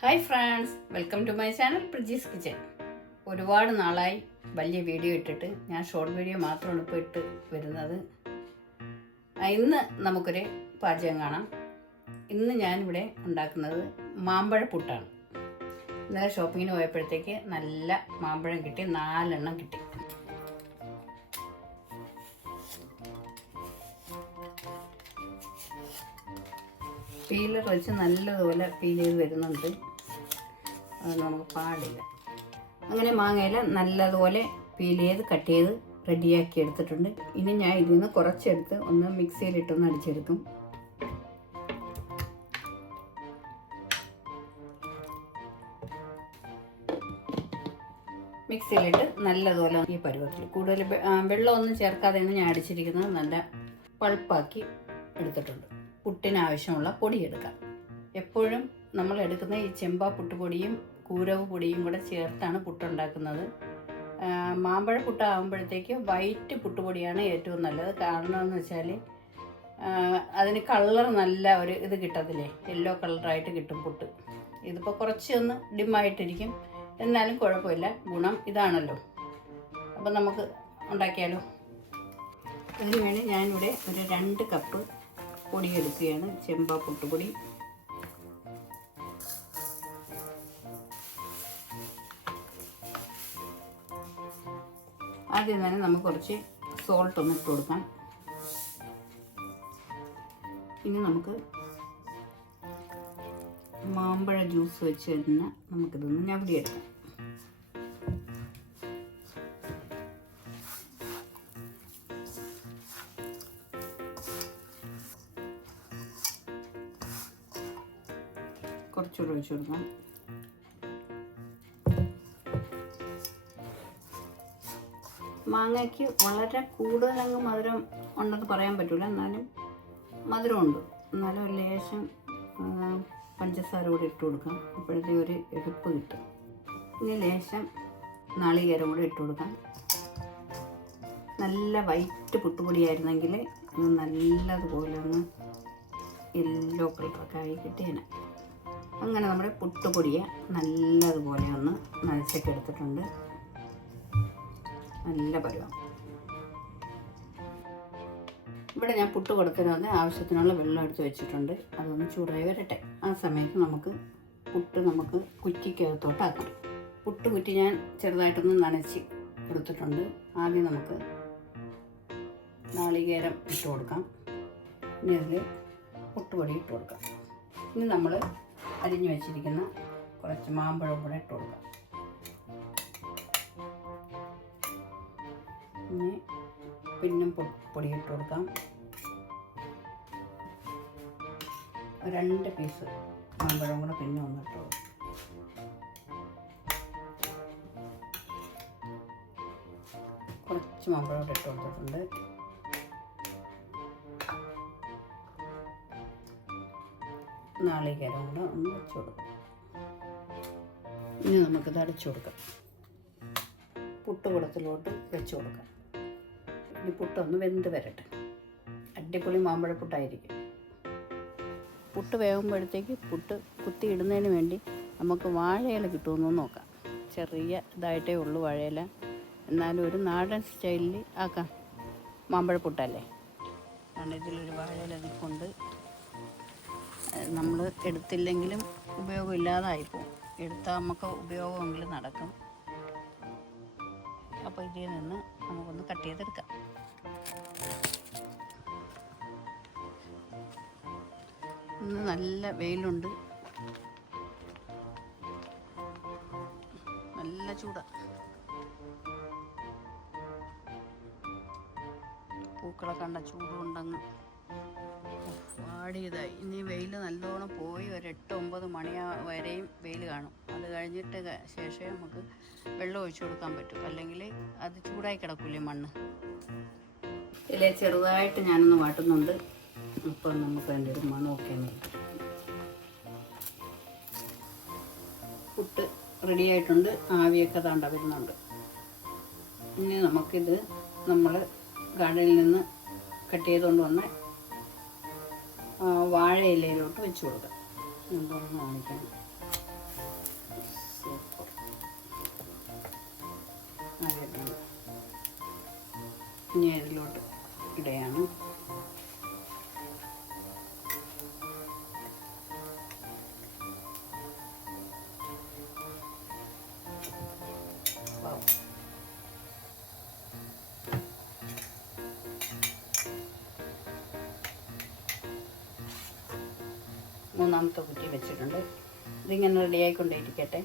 Hi friends welcome to my channel Priji's kitchen ഒരുപാട് നാളായി വലിയ വീഡിയോ ഇട്ടിട്ട് ഞാൻ ഷോർട്ട് വീഡിയോ മാത്രമാണ് ഇപ്പോൾ ഇട്ട് വരുന്നത്. ഇന്ന് നമുക്കൊരു പാചകം കാണാം. ഇന്ന് ഞാനിവിടെ ഉണ്ടാക്കുന്നത് മാമ്പഴ പുട്ടാണ്. ഇന്നലെ ഷോപ്പിങ്ങിന് പോയപ്പോഴത്തേക്ക് നല്ല മാമ്പഴം കിട്ടി നാലെണ്ണം കിട്ടി. പീലർ വെച്ച് നല്ലതുപോലെ പീൽ ചെയ്ത് വരുന്നുണ്ട്. അത് നമുക്ക് പാടില്ല. അങ്ങനെ മാങ്ങയില നല്ലതുപോലെ പീൽ ചെയ്ത് കട്ട് ചെയ്ത് റെഡിയാക്കി എടുത്തിട്ടുണ്ട്. ഇനി ഞാൻ ഇതിൽ നിന്ന് കുറച്ചെടുത്ത് ഒന്ന് മിക്സിയിലിട്ടൊന്ന് അടിച്ചെടുക്കും. മിക്സിയിലിട്ട് നല്ലതുപോലെ ഈ പരുവത്തിൽ. കൂടുതൽ വെള്ളമൊന്നും ചേർക്കാതെയാണ് ഞാൻ അടിച്ചിരിക്കുന്നത്. നല്ല പൾപ്പാക്കി എടുത്തിട്ടുണ്ട്. പുട്ടിന് ആവശ്യമുള്ള പൊടി എടുക്കാം എപ്പോഴും നമ്മൾ എടുക്കുന്ന ഈ ചെമ്പ പുട്ടുപൊടിയും കൂരവ് പൊടിയും കൂടെ ചേർത്താണ് പുട്ടുണ്ടാക്കുന്നത്. മാമ്പഴ പുട്ടാകുമ്പോഴത്തേക്ക് വൈറ്റ് പുട്ടുപൊടിയാണ് ഏറ്റവും നല്ലത്. കാരണം എന്ന് വെച്ചാൽ അതിന് കളർ നല്ല ഒരു ഇത് കിട്ടത്തില്ലേ? യെല്ലോ കളറായിട്ട് കിട്ടും പുട്ട്. ഇതിപ്പോൾ കുറച്ചൊന്ന് ഡിമ്മായിട്ടിരിക്കും. എന്നാലും കുഴപ്പമില്ല. ഗുണം ഇതാണല്ലോ. അപ്പം നമുക്ക് ഉണ്ടാക്കിയാലോ? അതിന് വേണ്ടി ഞാനിവിടെ ഒരു രണ്ട് കപ്പ് പൊടി എടുക്കുകയാണ്. ചെമ്പ പുട്ടുപൊടി. ആദ്യം തന്നെ നമുക്ക് കുറച്ച് സോൾട്ട് ഒന്ന് ഇട്ട് കൊടുക്കാം. ഇനി നമുക്ക് മാമ്പഴ ജ്യൂസ് വെച്ച് തന്നെ നമുക്കിതൊന്ന് ഞവടിയെടുക്കാം. കുറച്ചുകൂടെ ഒഴിച്ചു കൊടുക്കാം. മാങ്ങയ്ക്ക് വളരെ കൂടുതലങ്ങ് മധുരം ഉണ്ടെന്ന് പറയാൻ പറ്റില്ല എന്നാലും മധുരമുണ്ട്. എന്നാലും ഒരു ലേശം പഞ്ചസാര കൂടി ഇട്ട് കൊടുക്കാം. അപ്പോഴത്തേക്ക് ഒരു എടുപ്പ് കിട്ടും. ഇനി ലേശം നാളികേരം കൂടി ഇട്ട് കൊടുക്കാം. നല്ല വൈറ്റ് പുട്ടുപൊടിയായിരുന്നെങ്കിൽ ഇത് നല്ലതുപോലെ ഒന്ന് യെല്ലോ കളറൊക്കെ ആയി കിട്ടിയേനെ. അങ്ങനെ നമ്മുടെ പുട്ടുപൊടിയെ നല്ലതുപോലെ ഒന്ന് നനച്ചൊക്കെ എടുത്തിട്ടുണ്ട് നല്ല പരുവം. ഇവിടെ ഞാൻ പുട്ട് കൊടുക്കുന്നതിന് ആവശ്യത്തിനുള്ള വെള്ളം എടുത്ത് വെച്ചിട്ടുണ്ട്. അതൊന്ന് ചൂടായി വരട്ടെ. ആ സമയത്ത് നമുക്ക് പുട്ട് നമുക്ക് കുറ്റിക്കകത്തോട്ടാക്കാം പുട്ട് കുറ്റി ഞാൻ ചെറുതായിട്ടൊന്ന് നനച്ച് കൊടുത്തിട്ടുണ്ട് ആദ്യം നമുക്ക് നാളികേരം ഇട്ട് കൊടുക്കാം. ഇനി അതിൽ പുട്ടുപൊടി ഇട്ട് കൊടുക്കാം. ഇനി നമ്മൾ അരിഞ്ഞു വെച്ചിരിക്കുന്ന കുറച്ച് മാമ്പഴം കൂടെ ഇട്ട് കൊടുക്കാം. ഇനി പിന്നും പൊടി ഇട്ട് കൊടുക്കാം. രണ്ട് പീസ് മാമ്പഴം കൂടെ പിന്നെ ഒന്ന് ഇട്ട് കൊടുക്കാം. കുറച്ച് മാമ്പഴം കൂടെ ഇട്ട് കൊടുത്തിട്ടുണ്ട്. നാളികേരം കൂടെ ഒന്ന് വെച്ച് കൊടുക്കാം. ഇനി നമുക്കിത് അടച്ചു കൊടുക്കാം. പുട്ടുകുടത്തിലോട്ട് വെച്ച് കൊടുക്കാം. ഇനി പുട്ടൊന്ന് വെന്ത് വരട്ടെ. അടിപൊളി മാമ്പഴപ്പുട്ടായിരിക്കും പുട്ട് വേകുമ്പോഴത്തേക്ക് പുട്ട് കുത്തി ഇടുന്നതിന് വേണ്ടി നമുക്ക് വാഴയില കിട്ടുമെന്ന് നോക്കാം. ചെറിയ ഇതായിട്ടേ ഉള്ളൂ വാഴയില. എന്നാലും ഒരു നാടൻ സ്റ്റൈലിൽ ആക്കാം. മാമ്പഴപ്പുട്ടല്ലേ കാരണം ഇതിലൊരു വാഴയില നിൽപ്പുണ്ട് നമ്മൾ എടുത്തില്ലെങ്കിലും ഉപയോഗമില്ലാതായിപ്പോവും എടുത്താൽ നമുക്ക് ഉപയോഗമെങ്കിലും നടക്കും. അപ്പോൾ ഇതിൽ നിന്ന് നമുക്കൊന്ന് കട്ട് ചെയ്തെടുക്കാം. ഇന്ന് നല്ല വെയിലുണ്ട്. നല്ല ചൂടാണ് പൂക്കളെ കണ്ട ചൂടുകൊണ്ടങ്ങ് വാടിയതായി ഇനി വെയിൽ നല്ലോണം പോയി ഒരു എട്ട് ഒമ്പത് മണി വരെയും വെയിൽ കാണും. അത് കഴിഞ്ഞിട്ട് ശേഷമേ നമുക്ക് വെള്ളം ഒഴിച്ചു കൊടുക്കാൻ പറ്റും. അല്ലെങ്കിൽ അത് ചൂടായി കിടക്കൂലേ മണ്ണ്. ഇതിലെ ചെറുതായിട്ട് ഞാനൊന്ന് വാട്ടുന്നുണ്ട്. അപ്പം നമുക്ക് അതിന്റെ ഒരു മണമൊക്കെ. പുട്ട് റെഡി ആയിട്ടുണ്ട്. ആവിയൊക്കെ താണ്ട വരുന്നുണ്ട്. ഇനി നമുക്കിത് നമ്മൾ ഗാർഡനിൽ നിന്ന് കട്ട് ചെയ്തുകൊണ്ട് വന്ന വാഴയിലയിലോട്ട് വെച്ച് കൊടുക്കാം. ഞാൻ തുറന്ന് കാണിക്കാം. സൂപ്പർ. ആയിട്ടുണ്ട് ഇനി അതിലോട്ട് ഇടയാണ് മൂന്നാമത്തെ കുറ്റി വെച്ചിട്ടുണ്ട്. ഇതിങ്ങനെ റെഡി ആയിക്കൊണ്ടേയിരിക്കട്ടെ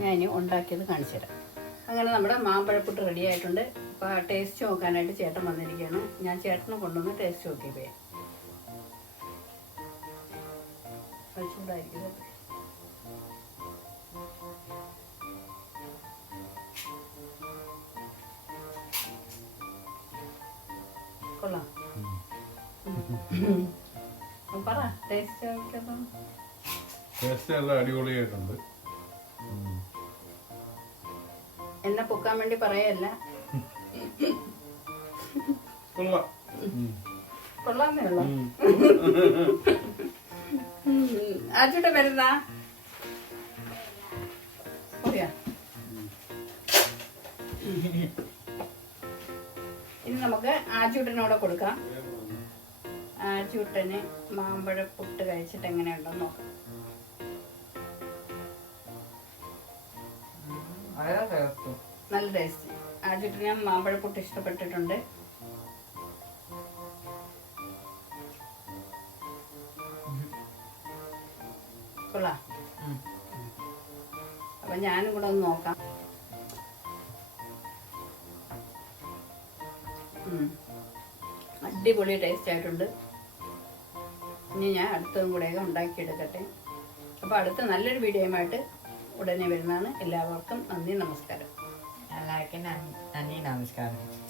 ഞാൻ ഇനി ഉണ്ടാക്കിയത് കാണിച്ചു തരാം. അങ്ങനെ നമ്മുടെ മാമ്പഴപ്പുട്ട് റെഡി ആയിട്ടുണ്ട്. അപ്പോൾ ആ ടേസ്റ്റ് നോക്കാനായിട്ട് ചേട്ടൻ വന്നിരിക്കുകയാണ്. ഞാൻ ചേട്ടനെ കൊണ്ടുവന്ന് ടേസ്റ്റ് നോക്കി പോയി. ചൂടായിരിക്കും കൊള്ളാം. ടേസ്റ്റ് നല്ല അടിപൊളിയായിട്ടുണ്ട്. എന്നെ പൊക്കാൻ വേണ്ടി പറയല്ല. കൊള്ളാന്നേ ഉള്ളു. ആച്ചൂട്ടെ വരുന്നാ ഇനി നമുക്ക് ആച്ചൂട്ടനോടെ കൊടുക്കാം. ആച്ചൂട്ടന് മാമ്പഴ പുട്ട് കഴിച്ചിട്ട് എങ്ങനെയുണ്ടെന്ന് നോക്കാം. നല്ല ടേസ്റ്റ്. ആ ഞാൻ മാമ്പഴ പുട്ട് ഇഷ്ടപ്പെട്ടിട്ടുണ്ട്. കൊള്ളാം. അപ്പൊ ഞാനും കൂടെ ഒന്ന് നോക്കാം. അടിപൊളി ടേസ്റ്റ് ആയിട്ടുണ്ട്. ഇനി ഞാൻ അടുത്തതും കൂടെയൊക്കെ ഉണ്ടാക്കിയെടുക്കട്ടെ. അപ്പോൾ അടുത്ത നല്ലൊരു വീഡിയോയുമായിട്ട് ഉടനെ വരുന്നതാണ്. എല്ലാവർക്കും നന്ദി നമസ്കാരം. എല്ലാവർക്കും നന്ദി നമസ്കാരം.